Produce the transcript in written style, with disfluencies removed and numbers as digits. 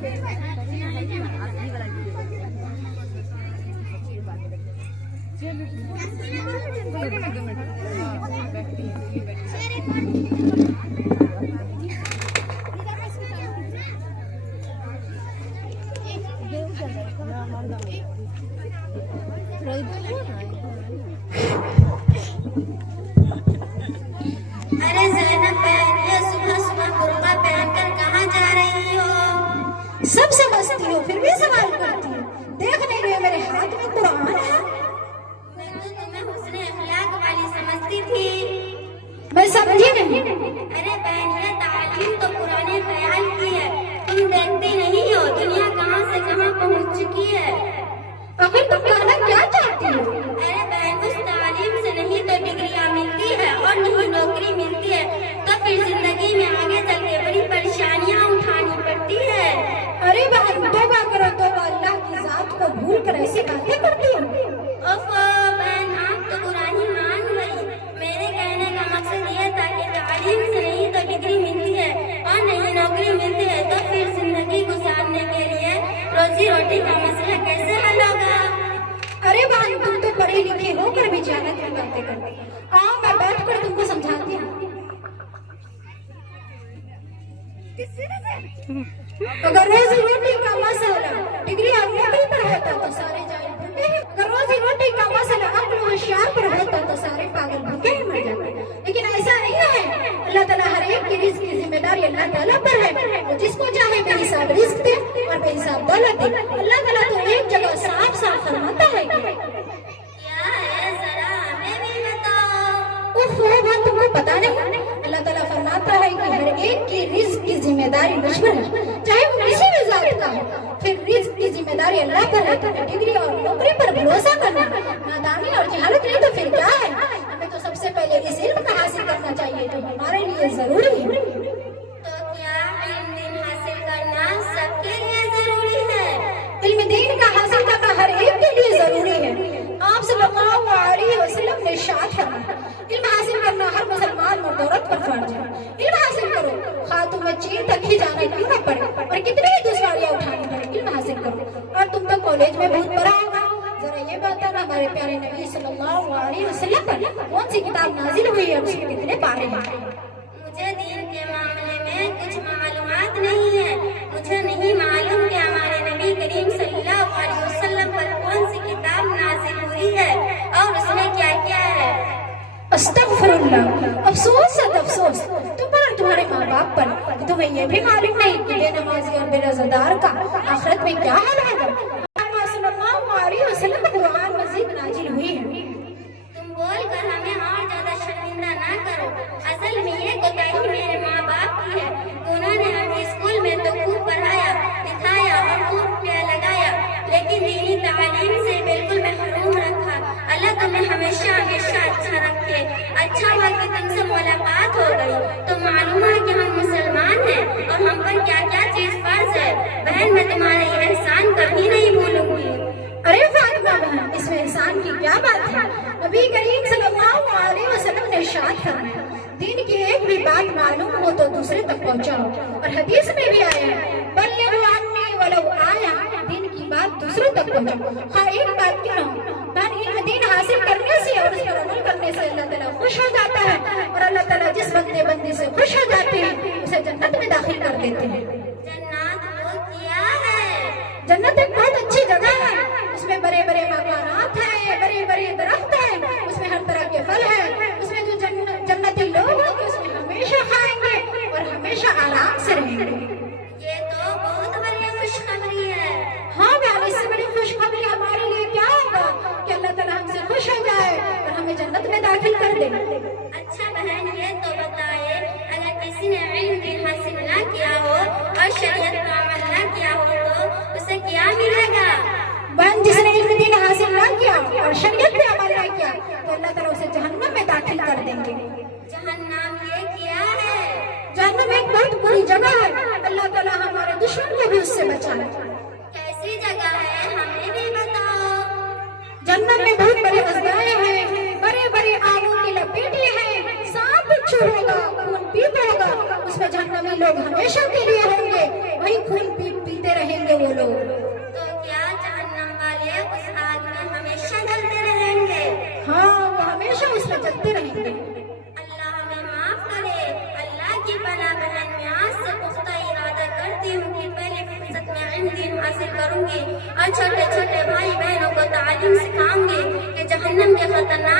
अरे ज़ैनब बहन, ये सुबह सुबह बुर्का पहनकर कहाँ जा रही हो? सब समझती हो फिर भी सवाल करती हो। देख नहीं रहे मेरे हाथ में कुरान है। मैं तो तुम्हें हुस्न अखलाक वाली समझती थी। मैं समझी नहीं। अरे बहन, ये तालीम तो पुराने ख्याल की है। तुम देखती नहीं हो दुनिया कहाँ से कहाँ पहुँच चुकी है। आखिर तुम कहना क्या चाहती हो? अरे बहन, उस तालीम से नहीं तो डिग्रियाँ मिलती है और नहीं नौकरी मिलती है, तो फिर जिंदगी में आगे चल के बड़ी परेशानियाँ उठानी पड़ती है। अरे बहन, तौबा करो तौबा, अल्लाह की जात को भूल कर ऐसी बातें करती हो। ओफो बहन, आप तो बुराई मान गई। मेरे कहने का मकसद ये था कि तालीम से नहीं तो डिग्री मिलती है और नहीं नौकरी मिलती है, तो फिर जिंदगी गुजारने के लिए रोजी रोटी का मसला कैसे हल होगा? अरे बहन, तुम तो पढ़ी लिखी होकर भी जहानत में बातें करती हो। आओ मैं बैठ कर तुमको समझाती हूँ। अगर रोजी रोटी का मसला डिग्री और नौकरी पर होता तो सारे जाहिल भूखे हैं। अगर रोजी रोटी का मसला अक्ल और होशियार पर होता तो सारे पागल भूखे ही मर जाते। लेकिन ऐसा नहीं है। अल्लाह ताला हर एक की रिस्क की जिम्मेदारी अल्लाह ताला पर है। वो जिसको चाहे बेहिसाब रिस्क दे और बेहिसाब दौलत दे। अल्लाह ताला तो एक जगह साफ साफ फरमाता है कि क्या है, जरा हमें भी बताओ। उफ, वो बात तुमको पता नहीं। अल्लाह ताला फरमाता है कि हर एक की रिस्क की जिम्मेदारी मुझ पर है, चाहे वो किसी भी जात का हो। फिर रिस्क की जिम्मेदारी अल्लाह पर है, तो डिग्री और नौकरी पर भरोसा करना नादानी और जहालत नहीं तो फिर क्या है? हमें तो सबसे पहले इस इल्म का हासिल करना चाहिए जो हमारे लिए जरूरी है। तो क्या इल्म दीन हासिल करना सबके लिए जरूरी है? इल्म दीन का हासिल करना हर एक के लिए जरूरी है। आप सल्लल्लाहु अलैहि वसल्लम ने इरशाद फरमाया, इल्म हासिल करना हर मुसलमान मर्द औरत पर फर्ज है। इल्म हासिल करो, खा तुम्हें चीन तक ही जाना क्यों न पड़े और कितनी ही दुश्वारियां उठानी पड़े, इल्म हासिल करो। और तुम तो कॉलेज में बहुत पढ़ा होगा, जरा ये बताना हमारे प्यारे नबी सल्लल्लाहु अलैहि वसल्लम पर कौन सी किताब नाजिल हुई है, उसके कितने पारे हैं? मुझे दीन के मामले में कुछ मालूमात नहीं है। मुझे नहीं मालूम कि हमारे नबी करीम सल्लल्लाहु अलैहि वसल्लम पर कौन सी किताब नाजिल हुई है और उसमें क्या क्या है। अस्तगफिरुल्लाह, अफसोस है अफसोस तुम पर और तुम्हारे माँ बाप पर कि तुम्हें ये भी मालूम नहीं कि बेनमाजी और बेरोज़गार का आखिरत में क्या हाल होगा। सल्लल्लाहु अलैहि वसल्लम पर कुरान मजीद नाजिल हुई है। तुम बोल कर हमें और ज्यादा शर्मिंदा ना करो। असल में ये कोताही मेरे माँ बाप की है। उन्होंने हमें स्कूल में तो खूब पढ़ाया लिखाया और खूब रुपया लगाया, लेकिन दीनी तालीम से बिल्कुल महरूम रखा। अल्लाह तुम्हें हमेशा हमेशा अच्छा रखे। अच्छा हुआ कि तुमसे मुलाकात हो गई तो मालूम है कि हम मुसलमान हैं और हम पर क्या क्या चीज फर्ज है। बहन, मैं तुम्हारा ये एहसान कभी नहीं भूलूंगी। अरे फातिमा बहन, इसमें एहसान की क्या बात है? नबी करीम सल्लल्लाहु अलैहि वसल्लम ने इरशाद फरमाया, दीन की एक भी बात मालूम हो तो दूसरे तक पहुंचाओ। और हदीस में भी आया है, बल्लिगु अन्नी वलौ आया, दीन की बात दूसरों तक पहुंचाओ। हाँ, एक बात क्यों ना हो, बहन, दीन हासिल करने से और उस पर अमल करने से अल्लाह ताला खुश हो जाता है। और अल्लाह ताला जिस बंदे बंदी से खुश हो जाते हैं उसे जन्नत में दाखिल कर देते हैं। जन्नत वो क्या है? जन्नत एक बहुत अच्छी जगह है। उसमें बड़े बड़े मकानात हैं, बड़े बड़े दरख्त हैं, उसमें हर तरह के फल हैं। उसमें जो जन्नती लोग होंगे उसमें हमेशा खाएंगे और हमेशा आराम से रहेंगे। ये तो बहुत बड़ी खुशखबरी है। हाँ बहन, इससे बड़ी खुशखबरी हमारे लिए क्या होगा कि अल्लाह ताला हमसे खुश हो जाए और हमें जन्नत में दाखिल कर दे। अच्छा बहन, ये तो बताए, अगर किसी ने इल्म भी हासिल ना किया हो और शरीयत का अमल ना किया हो तो उसे क्या मिलेगा? बहन, जिसने इल्म दीन हासिल ना किया और शरीयत पे अमल ना किया तो अल्लाह ताला उसे जहन्नम में दाखिल कर देंगे। जहन्नम ये क्या है? जहन्नम एक बहुत बुरी जगह है। अल्लाह ताला हमारे दुश्मन को भी उससे बचाए। कैसी जगह है, हमें भी बताओ। जन्नत में बहुत बड़े मज़दाएं हैं, बड़े बड़े आगों की लपेटें हैं, सांप बिच्छू होगा, खून पीते होगा। उसमें जहन्नमी लोग हमेशा के लिए होंगे, वही खून पीते वो लोग। तो क्या जहन्नम वाले उस आग में हमेशा जलते रहेंगे? हाँ, वो हमेशा उसमें जलते रहेंगे। अल्लाह हमें माफ करे। अल्लाह की पनाह बहन, मैं आज से पुख्ता इरादा करती हूँ कि पहले फुर्सत में इल्म दीन हासिल करूंगी और छोटे छोटे भाई बहनों को तालीम सिखाऊंगी कि जहन्नम के खतरनाक